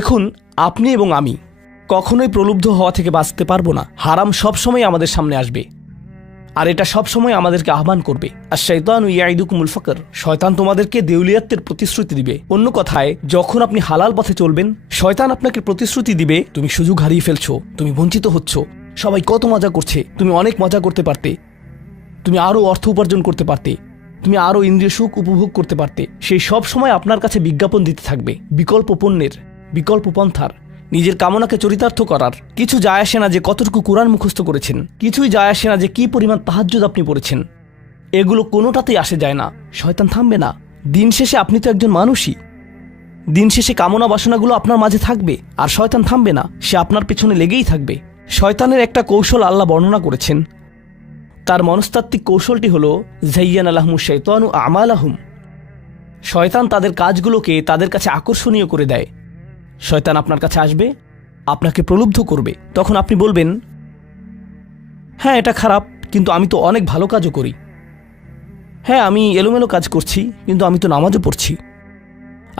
দেখুন, আপনি এবং আমি কখনোই প্রলুব্ধ হওয়া থেকে বাঁচতে পারবো না। হারাম সবসময় আমাদের সামনে আসবে, আর এটা সবসময় আমাদেরকে আহ্বান করবে। আর শাইতানু ইয়াইদুকুমুল ফাকর, শয়তান তোমাদেরকে দেউলিয়াত্বের প্রতিশ্রুতি দিবে। অন্য কথায়, যখন আপনি হালাল পথে চলবেন, শয়তান আপনাকে প্রতিশ্রুতি দিবে তুমি সুযোগ হারিয়ে ফেলছো, তুমি বঞ্চিত হচ্ছ, সবাই কত মজা করছে, তুমি অনেক মজা করতে পারতে, তুমি আরও অর্থ উপার্জন করতে পারতে, তুমি আরও ইন্দ্রিয় সুখ উপভোগ করতে পারতে। সেই সব সময় আপনার কাছে বিজ্ঞাপন দিতে থাকবে বিকল্প পণ্যের, বিকল্প পন্থার। নিজের কামনাকে চরিতার্থ করার কিছু যায় আসে না যে কতটুকু কোরআন মুখস্থ করেছেন, কিছুই যায় আসে না যে কি পরিমাণ তাহাজ্জুদ আপনি পড়েছেন। এগুলো কোনোটাতেই আসে যায় না। শয়তান থামবে না। দিন শেষে আপনি তো একজন মানুষই। দিন শেষে কামনা বাসনাগুলো আপনার মাঝে থাকবে, আর শয়তান থামবে না, সে আপনার পেছনে লেগেই থাকবে। শয়তানের একটা কৌশল আল্লাহ বর্ণনা করেছেন। তার মনস্তাত্ত্বিক কৌশলটি হলো যায়্যানা লাহুমুশ শাইতানু আমালাহুম। শয়তান তাদের কাজগুলোকে তাদের কাছে আকর্ষণীয় করে দেয়। শয়তান আপনার কাছে আসবে, আপনাকে প্রলুব্ধ করবে। তখন আপনি বলবেন, হ্যাঁ এটা খারাপ, কিন্তু আমি তো অনেক ভালো কাজও করি। হ্যাঁ আমি এলোমেলো কাজ করছি, কিন্তু আমি তো নামাজও পড়ছি।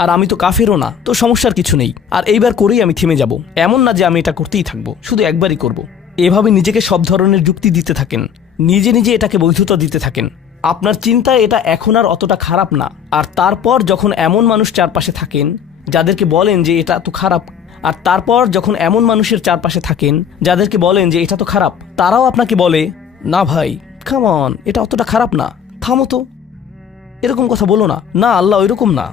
আর আমি তো কাফেরও না, তো সমস্যার কিছু নেই। আর এইবার করেই আমি থেমে যাব। এমন না যে আমি এটা করতেই থাকবো, শুধু একবারই করব। এভাবে নিজেকে সব ধরনের যুক্তি দিতে থাকেন, নিজে নিজে এটাকে বৈধতা দিতে থাকেন। আপনার চিন্তায় এটা এখন আর অতটা খারাপ না। আর তারপর যখন এমন মানুষ চারপাশে থাকেন যাদেরকে বলেন যে এটা তো খারাপ, আর তারপর যখন এমন মানুষের চারপাশে থাকেন যাদেরকে বলেন যে এটা তো খারাপ, তারাও আপনাকে বলে, না ভাই কাম অন, এটা অতটা খারাপ না, থামো তো, এরকম কথা বলো না, না আল্লাহ ওইরকম না।